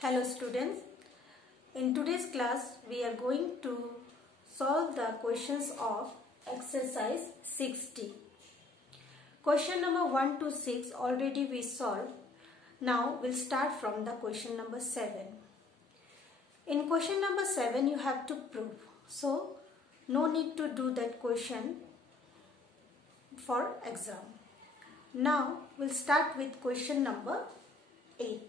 Hello students, in today's class we are going to solve the questions of exercise 60. Question number 1 to 6 already we solved. Now we'll start from the question number 7. In question number 7 you have to prove. So no need to do that question for exam. Now we'll start with question number 8.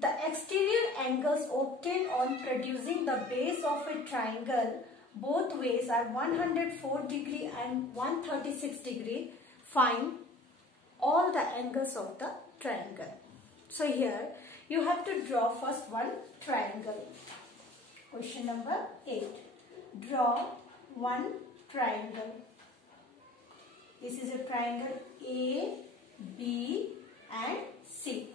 The exterior angles obtained on producing the base of a triangle both ways are 104 degree and 136 degree. Find all the angles of the triangle. So here you have to draw first one triangle. Question number 8. Draw one triangle. This is a triangle A, B and C.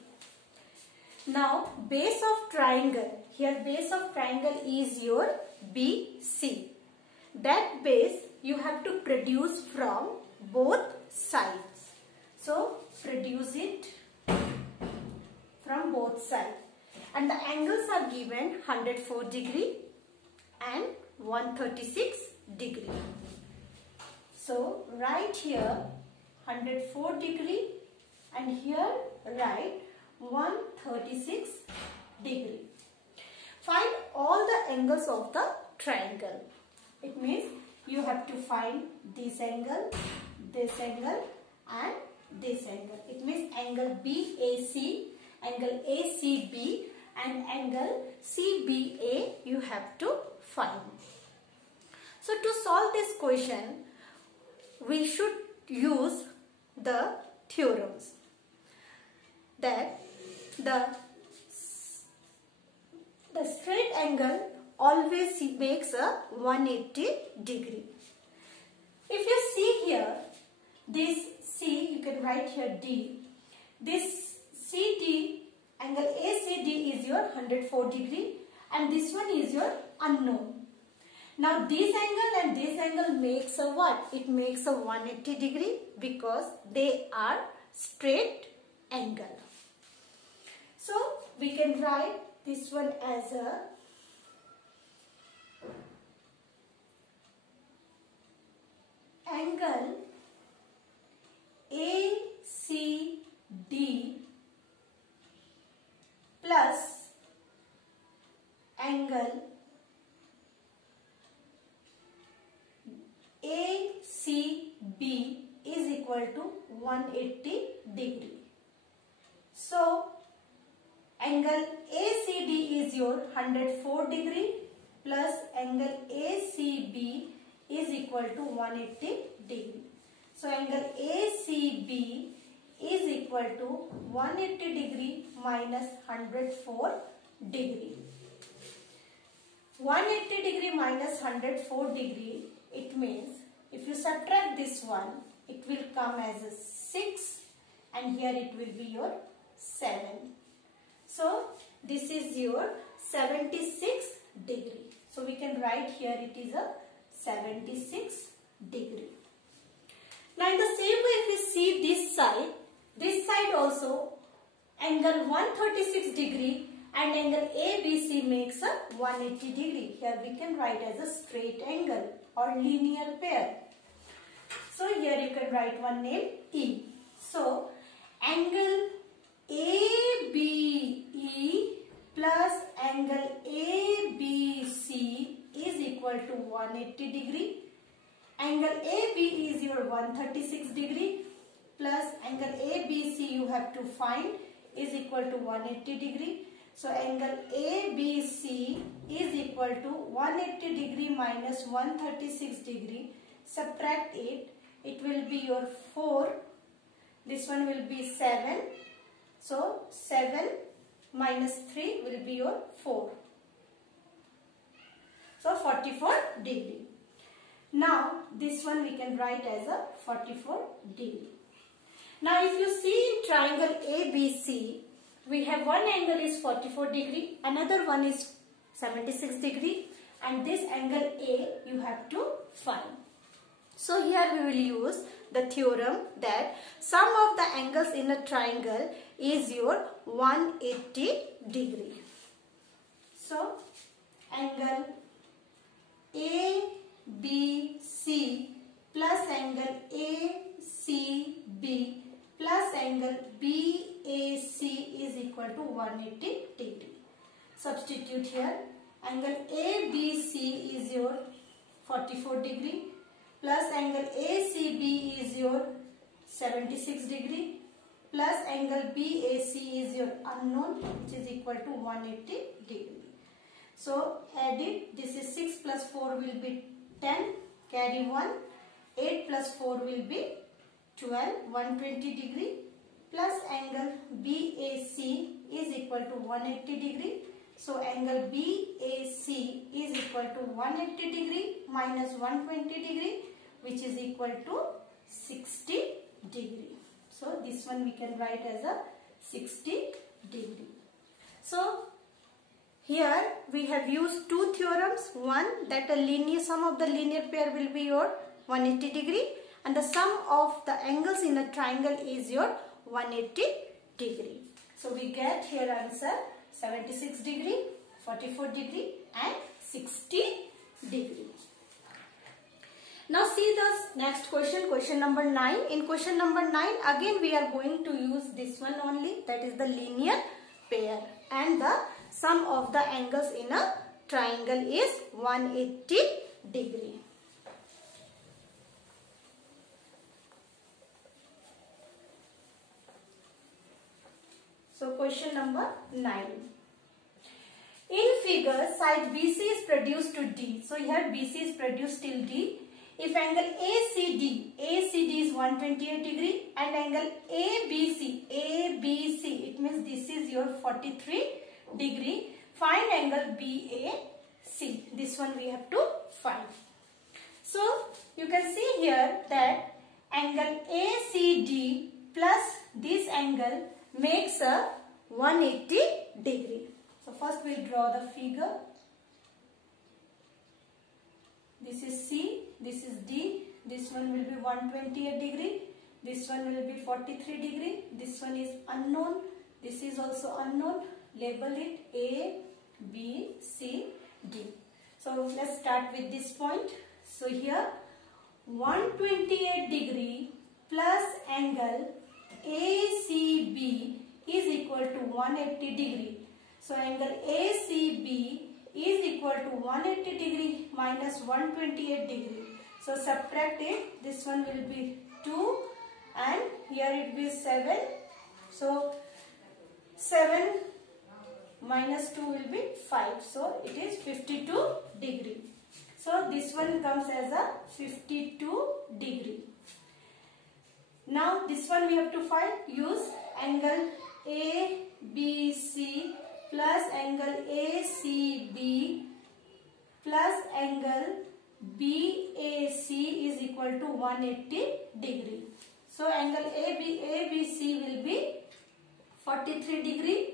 Now base of triangle, here base of triangle is your BC. That base you have to produce from both sides. So produce it from both sides. And the angles are given 104 degree and 136 degree. So write here 104 degree and here write 136 degree. Find all the angles of the triangle. It means you have to find this angle and this angle. It means angle BAC, angle ACB and angle CBA you have to find. So to solve this question we should use the theorems. That the straight angle always makes a 180 degree. If you see here, this C, you can write here D. This CD, angle ACD is your 104 degree and this one is your unknown. Now this angle and this angle makes a what? It makes a 180 degree because they are straight angle. So we can write this one as a angle ACD plus angle ACB is equal to 180 degree. So angle ACD is your 104 degree plus angle ACB is equal to 180 degree. So angle ACB is equal to 180 degree minus 104 degree. 180 degree minus 104 degree, it means if you subtract this one, it will come as a 6 and here it will be your 7. So this is your 76 degree. So we can write here it is a 76 degree. Now in the same way if we see this side also angle 136 degree and angle ABC makes a 180 degree. Here we can write as a straight angle or linear pair. So here you can write one name E. So angle ABE plus angle ABC is equal to 180 degree. Angle AB is your 136 degree plus angle ABC you have to find is equal to 180 degree. So angle ABC is equal to 180 degree minus 136 degree. Subtract it. It will be your 4. This one will be 7. So 7 minus 3 will be your 4. So 44 degree. Now this one we can write as a 44 degree. Now if you see in triangle ABC, we have one angle is 44 degree, another one is 76 degree and this angle A you have to find. So here we will use the theorem that sum of the angles in a triangle is your 180 degree. So angle ABC plus angle ACB plus angle BAC is equal to 180 degree. Substitute here. Angle ABC is your 44 degree plus angle ACB is your 76 degree plus angle BAC is your unknown, which is equal to 180 degree. So add it. This is 6 plus 4 will be 10. Carry 1. 8 plus 4 will be 12. 120 degree plus angle BAC is equal to 180 degree. So angle BAC is equal to 180 degree minus 120 degree, which is equal to 60 degree. So this one we can write as a 60 degree. So here we have used two theorems. One, that a linear sum of the linear pair will be your 180 degree and the sum of the angles in a triangle is your 180 degree. So we get here answer 76 degree, 44 degree and 60 degree. Now see the next question, question number 9. In question number 9, again we are going to use this one only, that is the linear pair, and the sum of the angles in a triangle is 180 degree. So question number 9. In figure, side BC is produced to D. So here BC is produced till D. If angle ACD is 128 degree and angle ABC, it means this is your 43 degree. Find angle BAC. This one we have to find. So you can see here that angle ACD plus this angle makes a 180 degree. So first we will draw the figure. This is C, this is D, this one will be 128 degree, this one will be 43 degree, this one is unknown, this is also unknown. Label it A, B, C, D. So let's start with this point. So here 128 degree plus angle ACB is equal to 180 degree. So angle ACB is equal to 180 degree minus 128 degree. So subtract it. This one will be 2 and here it will be 7. So 7 minus 2 will be 5. So it is 52 degree. So this one comes as a 52 degree. Now this one we have to find. Use angle ABC plus angle ACB plus angle BAC is equal to 180 degree. So angle ABC will be 43 degree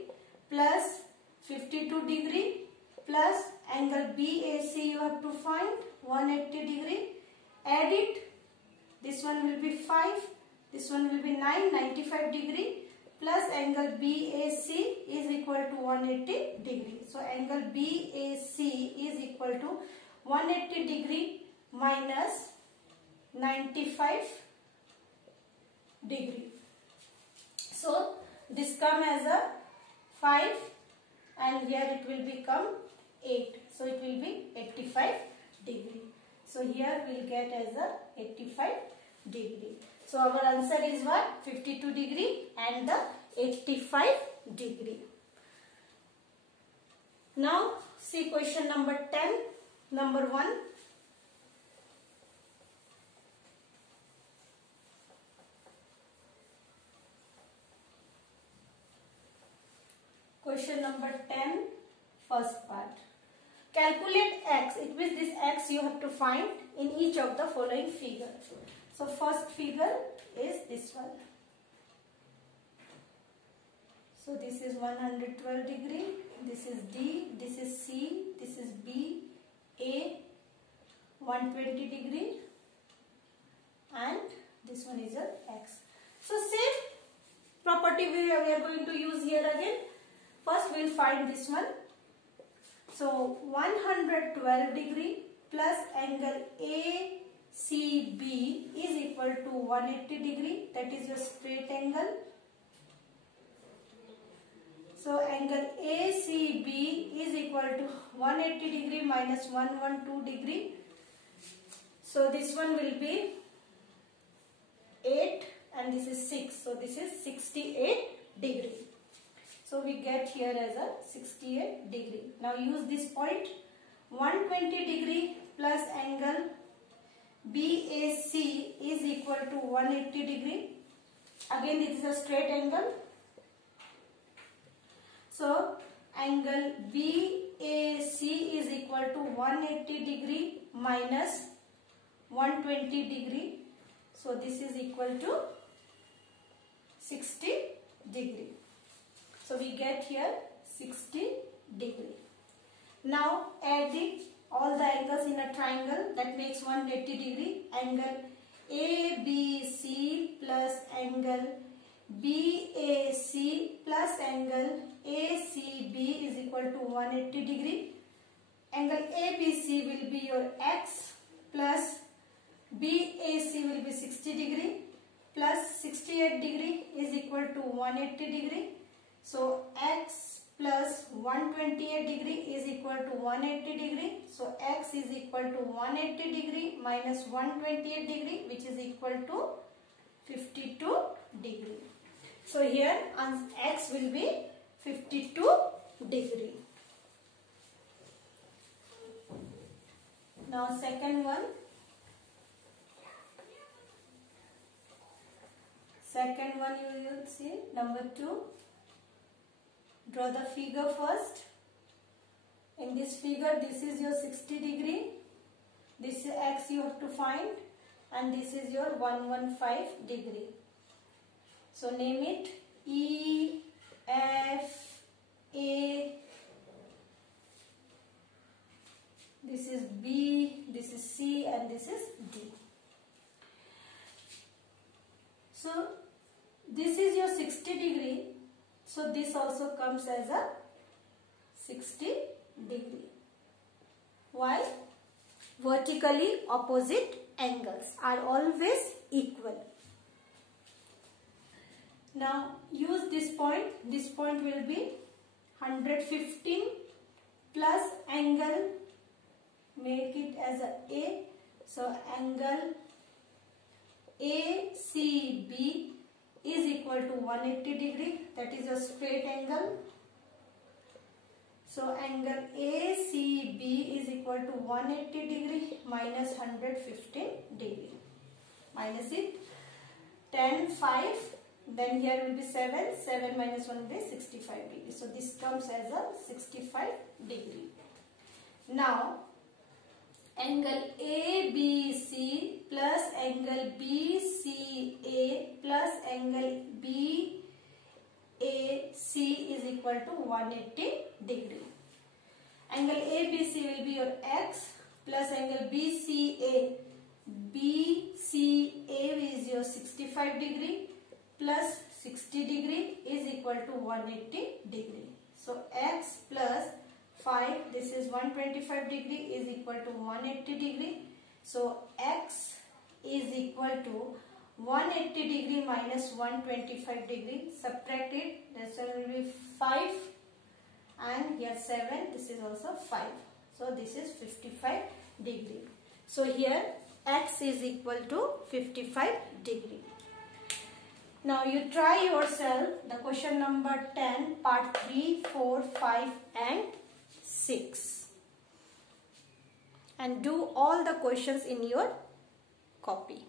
plus 52 degree plus angle BAC you have to find 180 degree. Add it. This one will be 5. This one will be 9, 95 degree. Plus angle BAC is equal to 180 degree. So angle BAC is equal to 180 degree minus 95 degree. So this come as a 5 and here it will become 8. So it will be 85 degree. So here we will get as a 85 degree. So our answer is what? 52 degree and the 85 degree. Now see question number 10, number 1. Question number 10, first part. Calculate x. It means this x you have to find in each of the following figures. So first figure is this one. So this is 112 degree, this is D, this is C, this is B, A, 120 degree and this one is a X. So same property we are going to use here again. First we will find this one. So 112 degree plus angle ACB is equal to 180 degree, that is your straight angle. So angle ACB is equal to 180 degree minus 112 degree. So this one will be 8 and this is 6. So this is 68 degree. So we get here as a 68 degree. Now use this point. 120 degree plus angle BAC is equal to 180 degree. Again this is a straight angle. So angle BAC is equal to 180 degree minus 120 degree. So this is equal to 60 degree. So we get here 60 degree. Now add all the angles in a triangle, that makes 180 degree. Angle ABC plus angle BAC plus angle ACB is equal to 180 degree. Angle ABC will be your X plus BAC will be 60 degree plus 68 degree is equal to 180 degree. So X plus 128 degree is equal to 180 degree. So X is equal to 180 degree minus 128 degree, which is equal to 52 degree. So here X will be 52 degree. Now second one. Second one you will see, number 2. Draw the figure first. In this figure, this is your 60 degree. This is X you have to find, and this is your 115 degree. So name it E, F, A. This is B, this is C, and this is D. So this is your 60 degree. So this also comes as a 60 degree. Why? Vertically opposite angles are always equal. Now use this point. This point will be 115 plus angle, make it as a. So angle ACB is equal to 180 degree, that is a straight angle. So angle ACB is equal to 180 degree minus 115 degree. Minus it. 10, 5, then here will be 7, 7 minus 1 will be 65 degree. So this comes as a 65 degree. Now angle ABC plus angle BCA plus angle BAC is equal to 180 degree. Angle ABC will be your X plus angle BCA. BCA is your 65 degree plus 60 degree is equal to 180 degree. So X plus 5, this is 125 degree is equal to 180 degree. So X is equal to 180 degree minus 125 degree. Subtract it, this one will be 5 and here 7, this is also 5. So this is 55 degree. So here X is equal to 55 degree. Now you try yourself the question number 10, part 3, 4, 5 and 6 and do all the questions in your copy.